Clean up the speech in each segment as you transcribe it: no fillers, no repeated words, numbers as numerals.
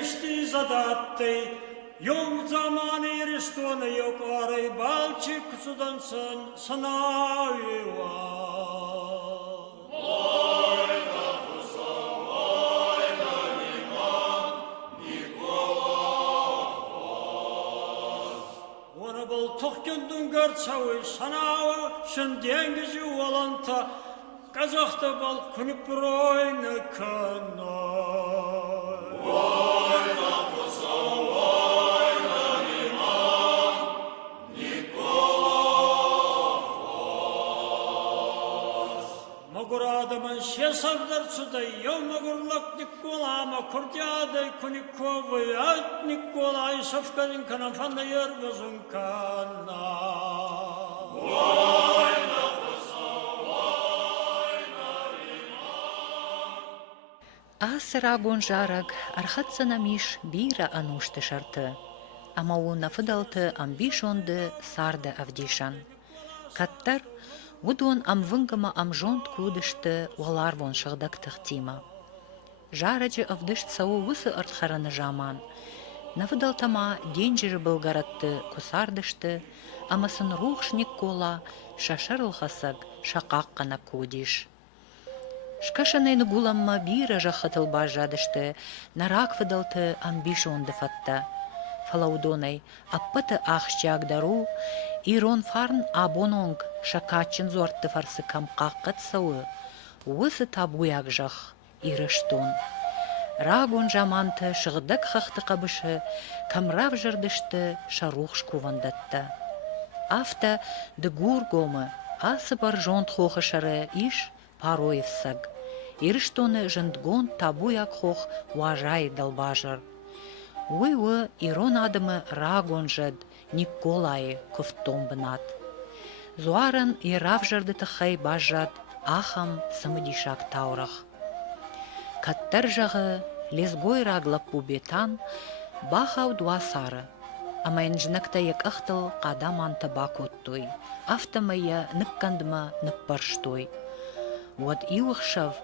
Erişti zadattı, yol zamanı eriştiğine yok arı balçı kusudan sınavı var. Onu bul tohkundun görçağı sanavı şun dengizi olanta Kazak'ta bal kunip royna kanay. Maguradaman şesavdar suday yo magurlak Nikola ma kurdiaday kunikovay at Nikolay safkadin kanan fanda yerbazun kana. Асыра жараг архатсана миш бира анушты шарты. Ама уна фыдалты амбишонды сарды авдишан. Каттар удон амвынгама амжонт кудышты уалар вон шагдак тахтима. Жараджы авдышт сау высы артхараны жаман. Нафыдалтама денжиры былгаратты кусардышты, амасын рухш Никола шашарылхасак шақаққана кудиш. Шкашанайны гуламма бира жахатыл бажадышты, нарак фыдалты амбишонды фатта. Фалаудонай аппаты ахшчагдару, ирон фарн абононг шакачын зорты фарсы камқаққат сауы, уысы табуяк жах, ирыштон. Рагон жаманты шығдак хақты қабышы, камрав жырдышты шарухш кувандатта. Афта дыгур гомы, асы бар жонт хохышары иш, Пароевсаг. Ирыштоны жындгон табуяк хох важай далбажар. Уй-уй ирон адымы рагон жад Николай ковтом бынат. Зуаран ирав жарды тахай бажад ахам самыдишак таурах. Каттар жағы лезгой раглап бубетан бахау дуасары. Амайын жынакта як ахтыл қадаман табак оттуй. Автомая ныккандыма ныкпарштой. Вот иухшав,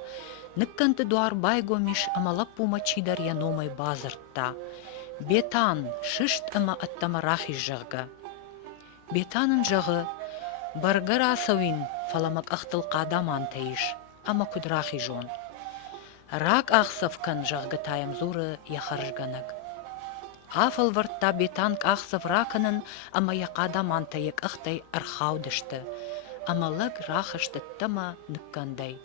ныкканты дуар байгомиш амалап пума чидар яномай базыртта. Бетан шышт ама аттамарахи жағы. Бетанын жағы баргар асауин фаламак ахтыл қадаман тайыш, ама кудрахи жон. Рак ахсавкан жағы тайым зуры яхаржганак. Афал вартта бетанг ахсав раканын ама яқадаман тайык ахтай архаудышты. Амалак рахышты тама ныккандай.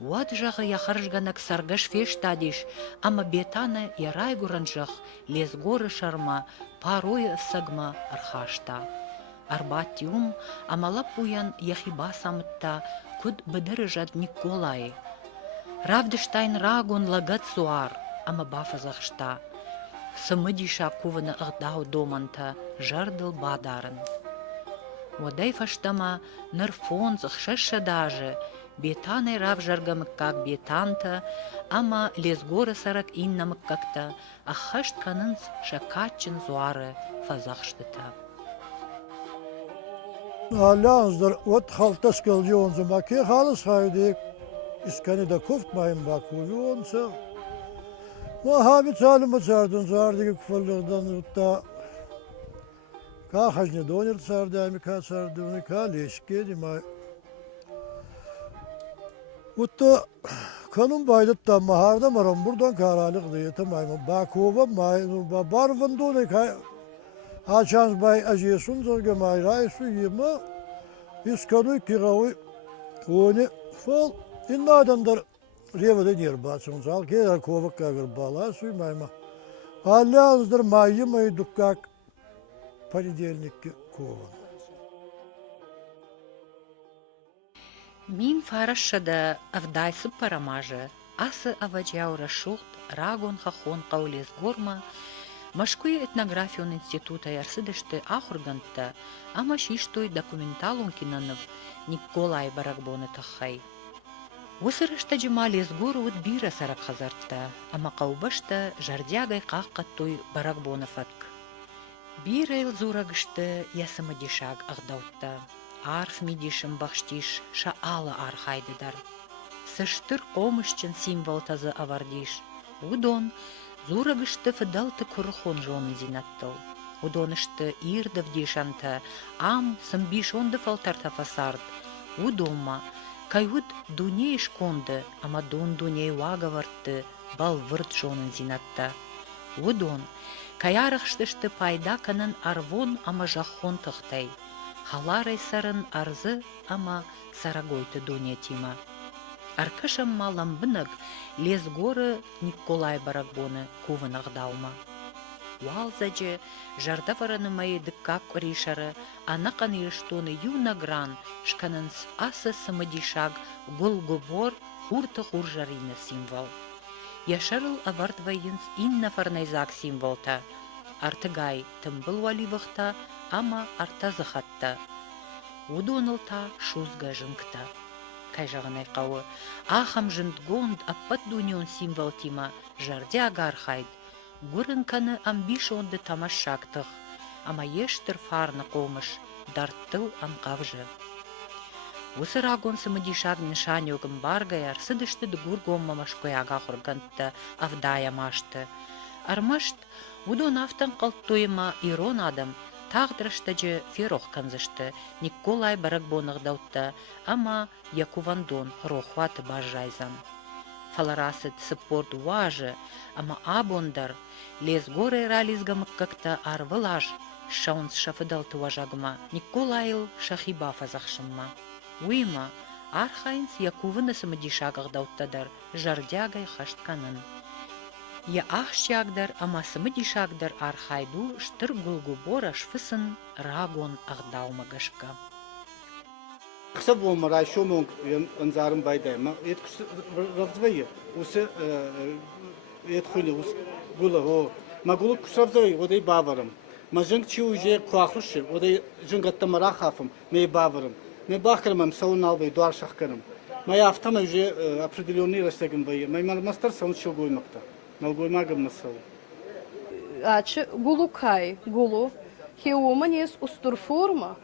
Уат жағы яхаржганак саргаш фештадиш, ама бетаны ярай гуранжах лезгоры шарма парой сагма архашта. Арбатиум амалап уян яхиба самытта куд быдырыжад Николай. Равдыштайн рагон лагат суар, ама бафазахшта. Самыдиша кувана агдау доманта жардыл бадарын. Водай фаштама нырфонзах шеша даже, бетаны рав жаргамык как бетанта, ама лезгоры сарак иннамык как-то, а хашт канынс шакачын зуары фазахштыта. Аляныздар, вот халтас кылжы онсы маке халыс хайдик, искани да кофтмайын баку онсы. Махаби цалымы цардын зардығы күфаллығдан ұтта. Ka hajne donir sardı, ka sardı, ka leşkedi ma. Utta kanun baydıt da maharda maram buradan karalık diye tamam. Bakova may barvando ne ka açans bay ajesun zorga may raysu yema. İskanu kiravi onu fal innadandır revede yer basın zal ke kovak kagır bala su mayma. Allah'ızdır mayı may dukkak понедельник кован. Мин фарашада авдайсы парамажы, асы аваджаура шухт, рагон хахон қаулез горма, машкуя этнографион института ярсыдышты ахурганта, ама шиштой документалун кинанов Николай баракбоны тахай. Усырышта жыма лезгору вот бира сарак хазартта, ама қаубашта жардягай қаққаттой баракбоны фатк. Bir ayıl zuragıştı yasımı dişag ağdautta. Arf midişim baxtiş şaalı arxaydıdar. Сыштыр комышчын символ тазы авардиш. Удон Зурагышты фыдалты курхон жоны зинаттыл. Удонышты ирдов дешанта, ам сымбишонды фалтарта фасард. Удома, кайвуд дуней шконды, ама дон дуней вагаварты, бал вырт жонын зинатта. Удон, каярахштышты пайда канын арвон ама жахон тахтай. Халарай сарын арзы ама сарагойты дуне тима. Аркашам малам быныг лез горы Николай барагбоны кувынақ далма. Уалзаджы жарда вараны майы дыккак ришары, анакан иштоны юна гран, шканынс асы самадишаг гул-губор хурты хуржарины символ. Яшарыл авардвайынс инна фарнайзак символта. Артыгай тымбыл валивықта, ама артазықатта. Удонылта шузга жынкта. Кайжағынай қауы, ахам жындгонд аппат дунион символ тима, жарде агархайд. Гурынканы амбишонды тамашшактық, ама ештір фарны қомыш, дарттыл амқавжы. Осы рагон самадишаг нишанёгым баргаяр, сыдышты дгургом мамашкояга хургантта авдая машты. Армашт, удон автан қалтуйма ирон адам, тағдырыштыжы ферох канзышты, Николай барагбонық даутта, ама якувандон рохваты бажайзан. Фаларасыт сыппорт важы, ама абондар, лез горы рализгамык как-то арвылаж, шаунс шафыдалты важагыма, Николайыл шахиба фазахшымма. Уйма, архайнс якувыны самадишагах дауттадар, жардягай хаштканын. Я ахщагдар, ама самадишагдар архайду штыр гулгубора шфысын рагон ағдаума гашка. Kısa bu olmaray şu mong anzarım baydayma et kısavzayı uсы et khuli us gula o magulu kısavzayı o da bavarım majın çi uje kuaxışı o da jıngatta mara xafım me bavarım me bakırmam savun alvay duar şahkarım maya aftama uje определенный растягын bayı may mastır savun şu goymakta nalgoymagım nasıl Açı gulukay gulu heumanes usturforma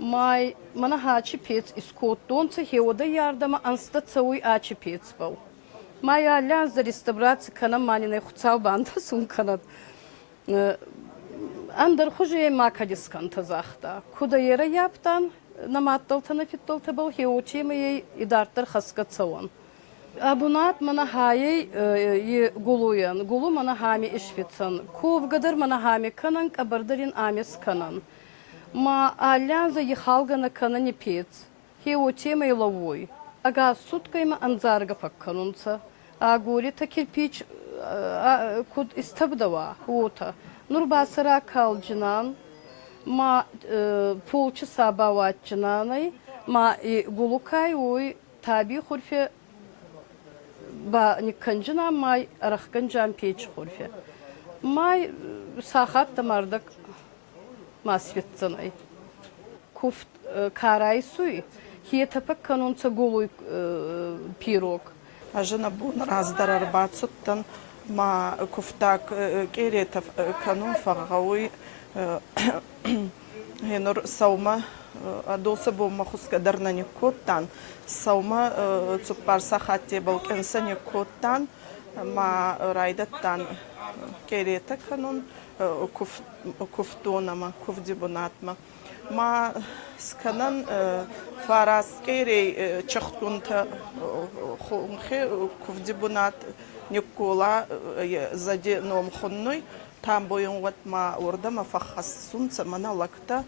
Май мана хачи пец искоттонца хеода ярдама анста цауй ачи пец бау. Май алян за реставрация канам манинай хуцау банда сун канат. Андар хуже макадис канта захта. Куда ера яптан наматталта нафитталта бау хеочи май идартар хаска цауан. Абунат мана хай гулуян. Гулу мана хами ишвицан. Ковгадар мана хами канан кабардарин амис канан. Ма алянза ехалгана канани пец, хео тема и ловой. Ага суткайма анзарга пакканунца, а гурита кирпич куд истабдава, ота. Нурбасара калджинан, ма полчаса баватчинанай, ма и гулукай ой таби хурфе ба никанджина май арахканджан печ хурфе. Май сахат тамардак масветцанай. Куфт карай суй, хиетапак канунца голуй пирог. Ажена бун раздар арбацуттан ма куфтак керетав канун фаргауй хенур саума адоса бу махуска дарнани коттан саума цупарса хатте балкенсани коттан ма райдаттан керета канун куфтонама куфдибунатма ма сканан фарас керей чахтунта хунхе куфдибунат Никола заде ном хунной там боюн вот ма ордама фахас сунца мана лакта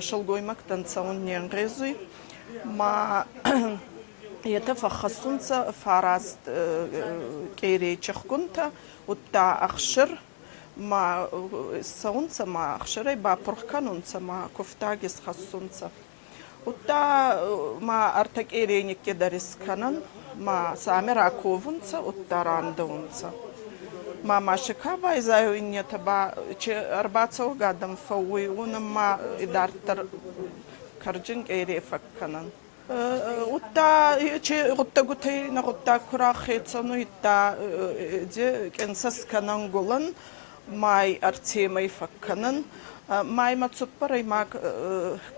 шалгоймак танцаун ненгрезуй ма это фахас сунца фарас керей чахкунта утта ахшир ма саунца ма ахширай ба пурхканунца ма куфтагис хасунца утта ма артак эрейник кедарис канан ма самера ковунца уттарандунца ма машика вайзаю иннета ба че арбацау гадам фауи унам ма идартар карджин эре факканан утта че гутта гутай на гутта курахецану итта де кенсас канан гулан май артемай факканан май мацуппарай мак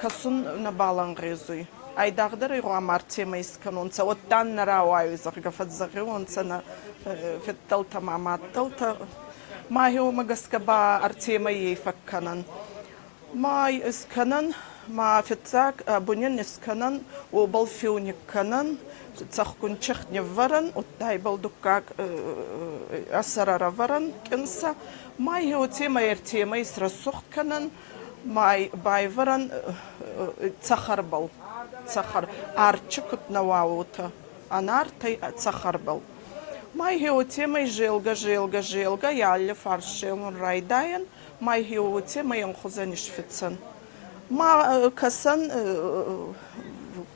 касун на балангрезуй айдагдар игуам артемай сканунца оттан нарауай заргафат загонца на феттал тамаматталта ما هو مجسكبا أرتيما يفكنن ما إسكنن ما فتاك بنين إسكنن وبالفيون يكنن تخكون شخ نفرن وتاي بالدكاك أسرار فرن كنسا ما هو تيما يرتيما يسرسخ كنن ما بايفرن تخربل تخر أرчикут نواوتا أنارتي تخربل ما هو تيما жилга يالله فارشيون رايداين ما هو تيما ينخزنش فتسن ما كسن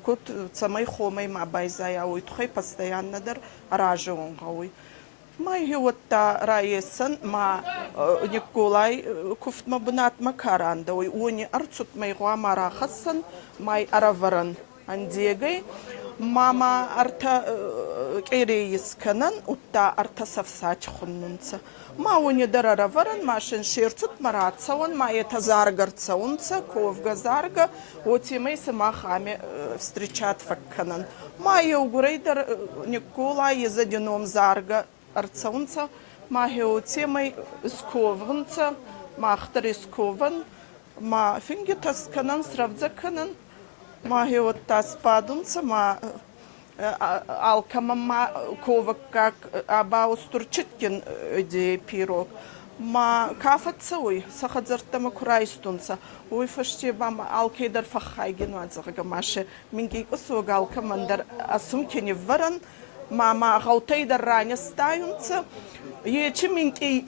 كنت سمي خومي مع بايزايا ويتخي постоянно در راجون قوي ما هو تا رايسن ما نيكولاي كفت ما بنات مكاران دوي وني ارتسوت ما يغوا ما خصن ما ارفرن عنديغي ماما ارتا كيريس كنن وتا ارتا سفساچ خننص ما وني در رفرن ماشن شيرتوت مرات سون ما يتزارغر سونца ковга зарга وتي сама хами встречат факканан ما يوغрейдер Николай езадином зарга арцаунца ما هو تيمي سكوفنца ماختر سكوفن ما فينجتاس كنن سравзаканан ما هو тас падунца ما алкама ма кова как абаустурчиткин де пирог ما كافتسوي سخذرتما كرايستونسا ويفشتي بام алкейдер фахайген вазага маше минги кусугал командир асумкини варан мама галтейдер раня стаюнца ечи минги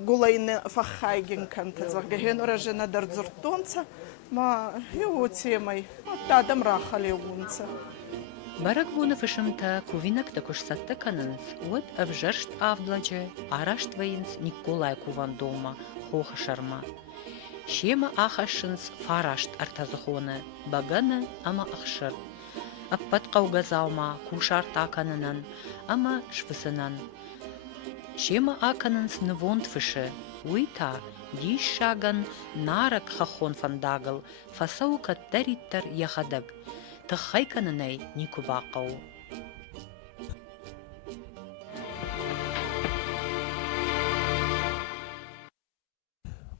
гулайны фахайген кантазага геноражена дерзуртонца ма его темой тадам рахалеунца Барак буна фышымта кувинак також сатта кананс, вот авжаршт авдладже, арашт воинс Николай куван дома, хоха шарма. Шема ахашынс фарашт артазухона, багана ама ахшыр. Аппат қаугазалма кушарт аканынан, ама швысынан. Шема акананс нывонд фышы, уйта, диш шаган нарак хахон фандагал, фасаука тариттар яхадаг. Тахайкананай Никубакау.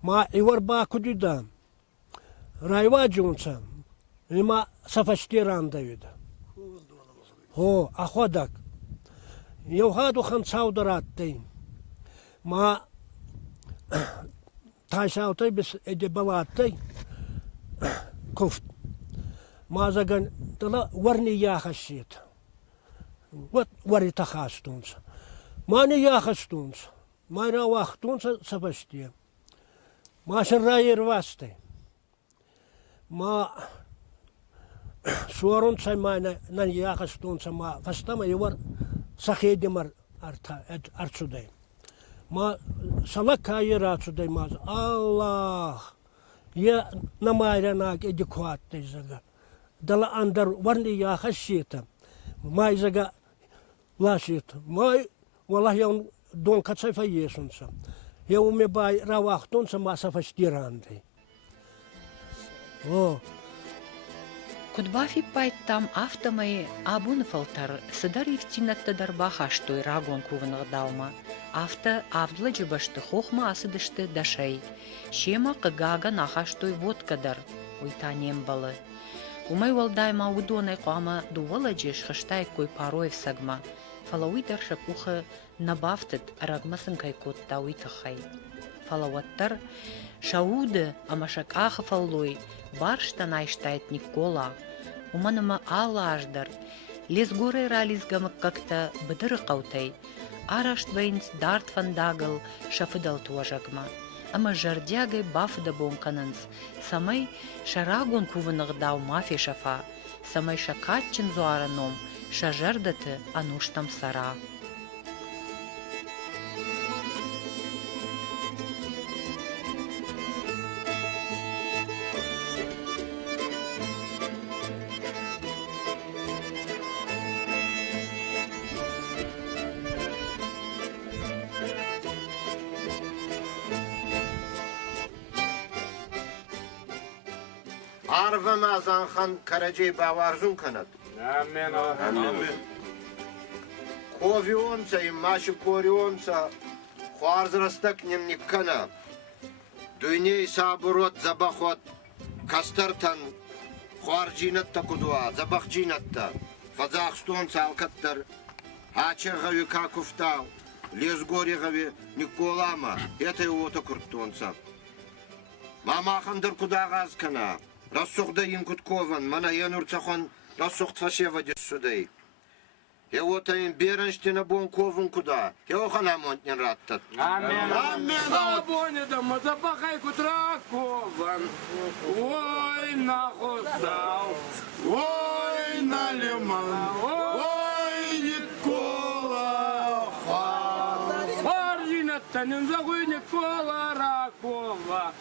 ما إيور باكو جدا رايوا جونسا لما سفشتيران دايدا هو أخودك يوهادو خمسة دراتين ما تايساوتي بس إدي بلاتي كفت ما زغن تلا ورني يا خشيت وري تخاستونس ما ني يا خستونس ما را وقتونس سفشتي ما شراير واستي ما سورون ساي ما نن يا خستونس ما فاستما يور سخيدي مر ارتسودي ما سلكا يراتسودي ما الله يا نمايرناك اديكوات زغا دلا اندر ورني يا خشيتا ما يزغا لاشيت ما والله يوم دون كتسيفا يسونسا يوم باي راوختون سما سفشتيراندي о Кудбафи пайт там автомай абун фалтар садари втинатта дарбаха штой рагон кувнаг далма авто авдладжи башты хохма асыдышты дашай шема кыгага нахаштой водкадар уйтанем балы умай валдайма удонай қама дуваладжиш хаштай кой пароев сагма фалауидар шакуха набафтыт рагмасын кайкотта уйтахай фалауаттар шауды амашак аха фаллой баршта найштайт Никола уманыма алаждар лес горы рализгамык как-то быдыры қаутай арашт вайнс дарт фандагыл шафыдал туажагма ама жардягай бафыда бонкананс самай шарагон кувынығдау мафи шафа самай шакатчин зуараном шажардаты ануштам сара Arvan Azan Khan Karacay Bavarzun kanat. Amin. Kovionsa, maşı korionsa, Хуарзрастак немниккана. Дүйней сабурот забахот. Кастартан хуарджинатта кудуа, забахджинатта. Фазахстон салкаттар. Ачергави какуфтал. Лесгорегави Николама. Это его то куртонца. Мама хандыр кудагаз кана. Рассухда им куткован. Мана янурцахон рассухт фашева десудей. Вот им беренштина бон ковун куда. Хана монтнен раттат. Амин. Амин. Абонедам, запахай кутра кован. Ой, нахусал. Ой, налиман. Ой, Никола. Аржинаттанин загой Никола Ракова.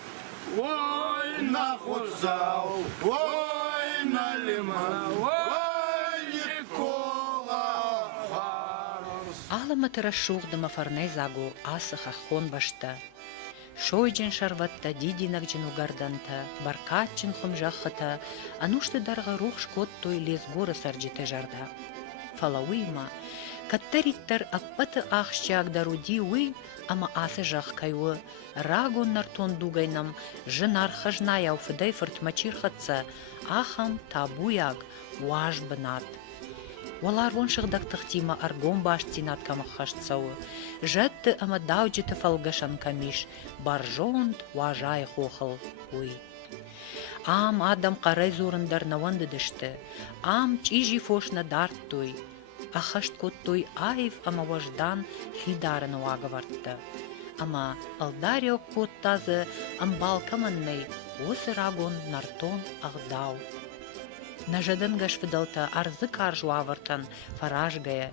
Ой, нахусал. Ой, налиман. Аламатыра шуғдыма фарнай загу асы хахон башта. Шойджен шарватта дидинак джину гарданта, баркатчин хумжахата, анушты дарга рух шкот той лес горы сарджите жарда. Фалауима, каттариттар акпаты ахщак даруди уй, ама асы жах кайуы, рагон нартон дугайнам, жынар хажная уфыдай фыртмачирхатса, ахам табуяг, уаж бынат. Олар вон шыгдактық тима аргон баш цинат камахашцауы. Жетті ама дауджеті фалгашан камиш, баржонт важай хохыл уй. Ам адам қарай зорындар наванды дышты, ам чижи фошна дарттуй. Ахашт коттуй айв ама важдан хидарыны вага вартты. Ама алдарио коттазы амбал каманнай, осы рагон нартон агдау. Нажадан гашвидалта арзы каржу авартан фаражгая,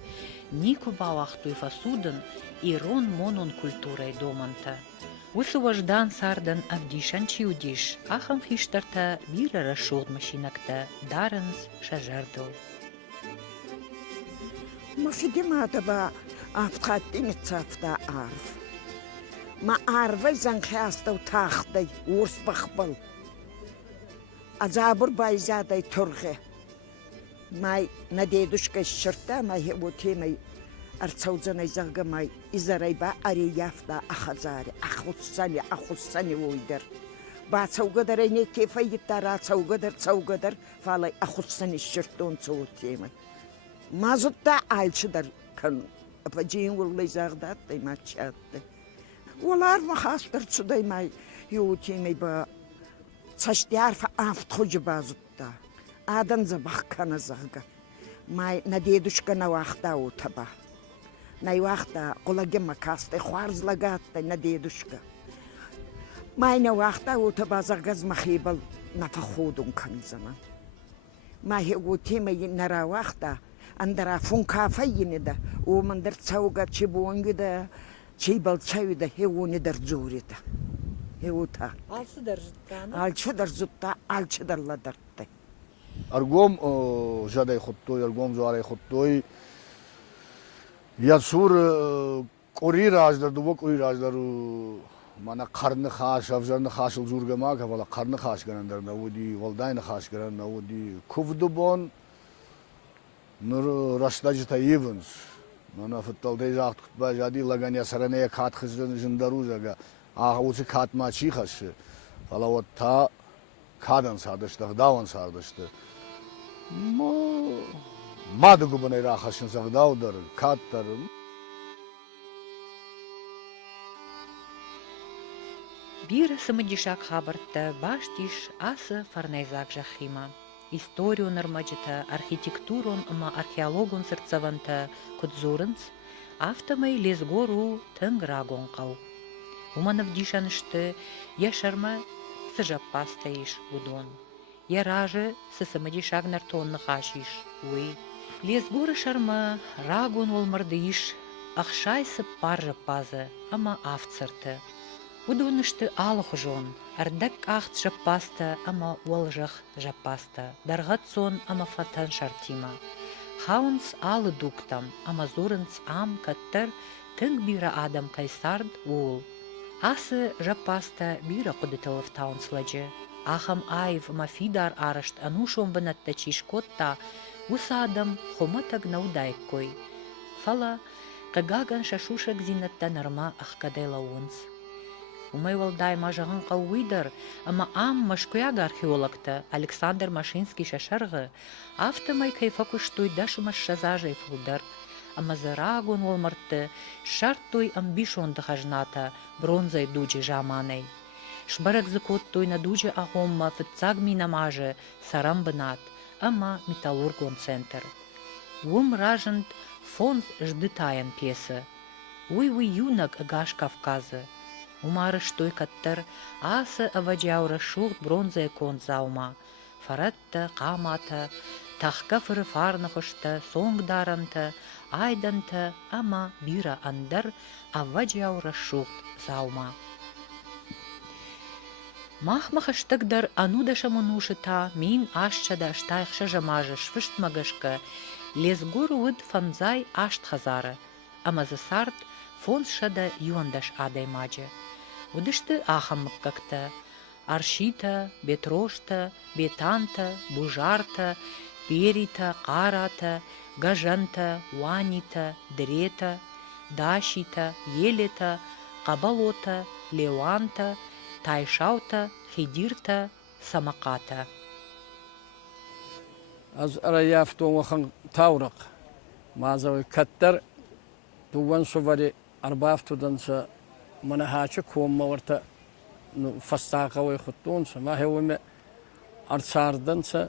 нику бауахтуй фасудан и рон монон культурой доманта. Усы важдан сардан авдишан чиудиш, ахам хиштарта бира рашуд машинакта, даранс шажардыл. Мафидимата ба афтхаттин цафта арв. Ма арвай занхястау тахтай урс бахбал. Азабур байзадай турге. Май надедушка шырта май хевотемай арцаудзанай зага май изарайба арияфта ахазари ахуссани ойдер. Ба цаугадар айне кефа yittara цаугадар фалай ахуссани шыртон цаутемай. Мазутта алчыдар кан ападжин урлай загдаттай мачаттай. Олар махастыр цудай май хевотемай ба Цаштярфа афтхуджи базутта. Адан забах кана зага. Май на дедушка на вахта утаба. На вахта колаге макастай хуарзлагаттай на дедушка. Май на вахта утаба загаз махибал на фахудун канзана. Май хегутима на вахта андара функафа йинеда. Умандар цауга чибунгида чибал цавида хегунидар зурида. Хеута. Алчыдар зутта, алчыдар ладартай. Аргом жадай хоттой, аргом жуарай хоттой. Ясур кори раздар, дубо кори раздар. Мана қарны хаш, авжарны хашыл жургама, кавала қарны хаш гарандар навуди, валдайны хаш гаран навуди. Кувдубон нур раштаджита евенс. Мана фатталдай жахт кутба жади лаганя саранея кат хызрын жындару жага. Ağuzu katma çıkışı, falan ta kadın sardıştı, davan sardıştı. Madı gubunay rahaşın sağdavdır, kattarım. Бира самодишак хабарта баштиш асы фарнайзак жахима. Историю нормаджита, архитектурон ама археологон сырцаванта кудзурынц, автомай лесгору тынграгон қау. Уманов дишанышты яшарма сыжаппастаиш удон. Яраже сысымадишаг нартонны хашиш, уй. Лесгоры шарма рагон олмардыиш, ахшайсы паржы пазы, ама авцырты. Удонышты алых жон, ардак ахт жаппаста, ама уалжах жаппаста, даргат сон ама фатан шартима. Хаунс алы дуктам, ама зурынц ам каттар, тынг бира адам кайсард уул. Асы жаппаста бира кудытылыв таунсладжы. Ахам айв мафидар арышт анушом бынатта чишкотта, ус адам хоматаг наудайккой. Фала Кагаган шашушек зинатта нарма ахкадайла унс. Умай валдай мажаган кауидар, ама ам машкуяга археологта Александр Машинский шашаргы, автомай кайфакуштуй дашмаш шазажай фулдар, ама зарагун волмарты, шартуй амбишон дахажната, бронзай дуджи жаманай. Шбарак закоттуй на дуджи агомма фитцагми намаже, сарамбанат, ама металлургон центр. Ум ражент фонд ждытаян пьеса. Уй юнак агаш Кавказы. Умары штой каттар, асы аваджаура шуғт бронза кон заума. Фаратта, қамата, тахка фарна хошта, соңдаранта, айданта, ама бира андар аваджаура шуғт заума. Махмахаштыгдар анудаша монушыта, мин ашчада штайхша жамажы швышт магашка, лезгор уд фанзай ашт хазары, ама засарт фонс шада юандаш адай маджы. Удышты ахамык какта, аршита, бетрошта, бетанта, бужарта, перита, карата, гажанта, уанита, дрета, дашита, елета, кабалота, леуанта, тайшаута, хидирта, самаката. Az arayaftu wahan tawraq. Mazawi kattar duwan suvari arbaftudan sa manahacha komma warta fastaqa way khutun sa ma hewme arsardan sa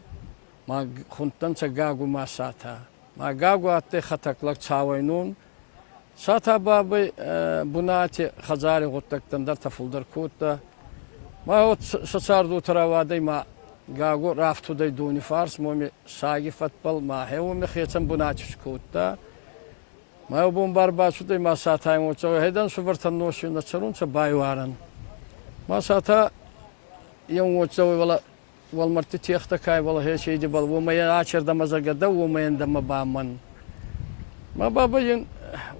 ma khuntan sa gagu ma sata. Ma gagu atte khataklak chawaynun sata babi bunati khazari guttaktan dar tafuldar kutta ma ot saçardu travaday ma gago raftu day duni fars momi sagi fatbal ma hewme khiyatan bunati kutta ما يبون بارباسو دي ما ساتا يموتوا هيدان سوبرتان نوشي نتسرون بايوارن ما ساتا يموتوا ولا والمرتي تيختكاي ولا هي شيء جبل وما يعاشر دم زغدا وما يندم بامن ما بابا ين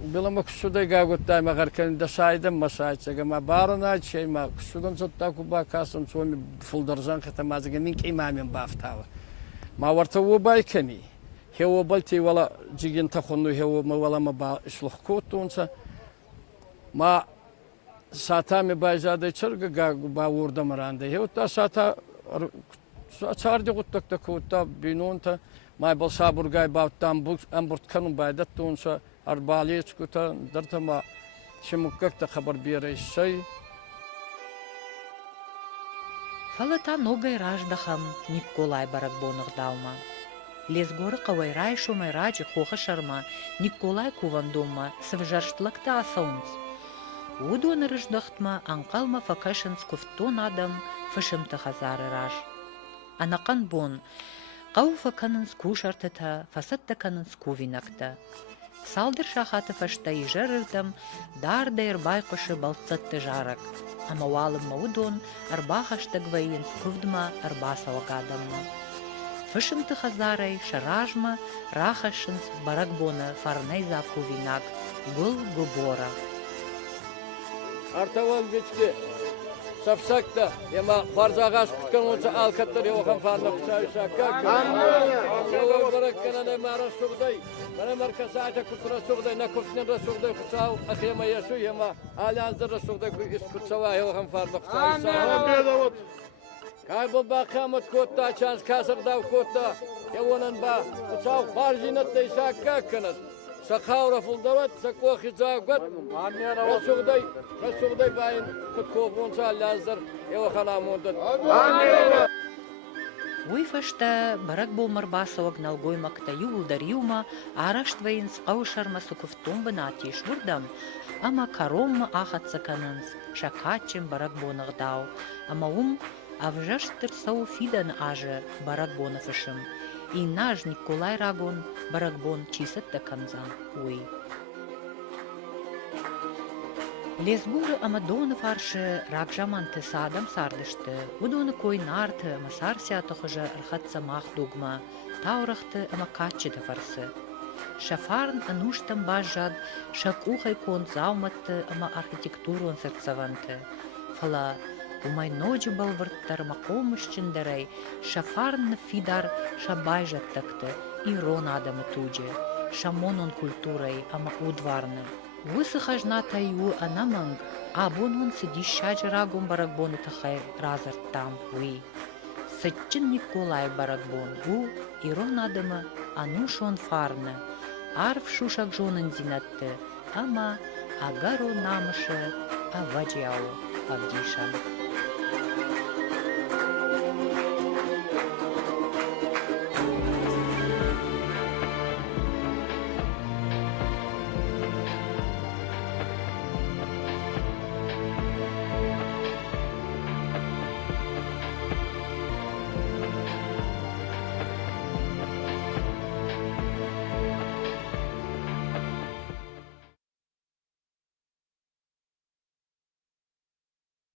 بلا مقصود غاغوت داي ما غركن دسايدم ما سايتسا ما بارنا شيء ما قصودن صدقوا باكاسن سومي فولدرزان ختمازغ نينك امامن بافتاوا ما ورتو بايكني هو بلتي ولا جيجن تخونو هو ما ولا ما با اشلخ كوتونسا ما ساتا مي بايزاده چرغ با وردا مرانده هو تا ساتا چاردي قطك تكوتا بينونتا ما بل صابر غاي باوتام بوك امبرت كانون بايدت تونسا ارباليت كوتا درتما شمكك خبر بيريشي Фалата ногай раждахам Николай Баракбонах далма. Лезгоры кавайрай шумай раджи хоха шарма Николай кувандома свжарштлакта асаунц. Удуан рыждахтма анкалма факашынс куфтон адам фышымты хазары раж. Анакан бон кауфа канынс кушартыта фасатта канынс кувинакта. Салдыр шахаты фашта ижарырдам дардайр байкушы балтатты жарак. Амавалым маудон арбахашта гвайын скувдма арбасавакадамма. Фышымты хазарай шаражма рахашынс баракбона фарнай запувинак был губора. Артавал бички сапсакта яма фарзагаш куткан онча алкаттар yokan farna kuçayşakka. Yola bırakkana ne mara suğday. Bana marka saate kutura suğday ne kufnin suğday kuçav akhiyama yasu yama alazdır suğday ku is kuçava yokan farna kuçayşakka. Kaybol bakamat kotta chans kasırdav kotta. Yawonan ba kuçav farjinat deyşakka kanat. Sakhavra fuldavat sakwa khizaqat rasuğday bayin kutkobunsa lazdır yokan amondat. Уйфашта барак болмар басовак налгой макта юлдар юма араштвайын скаушарма сукуфтум бынати шурдам, ама каромма ахатса канынс шакачым барак бонагдау, ама авжаштыр сау фидан аже барак бонафышым, и наж Николай Рагон барак бон чисатта канзан уй. Лезгуры амадоны фаршы ракжаманты садам сардышты, удоны кой нарты масарся тохыжа рхатса мах дугма, таурахты ама каччыты фарсы. Шафарн ануштам бажад шакухай кон зауматты ама архитектурун сырцаванты. Фала умай ночи балвырттар макомышчындарай шафарн фидар шабайжаттакты и рон адамы туджи. шамонон культурой, ама удварны. Высыхажна таю анаманг, абонун сидищач рагон барагбон тахай разар там вы. Сычын Николай барагбон гу, ирон адыма анушон фарны. Арв шушак жонын зинатты, ама агаро намышы аваджиау абдишан.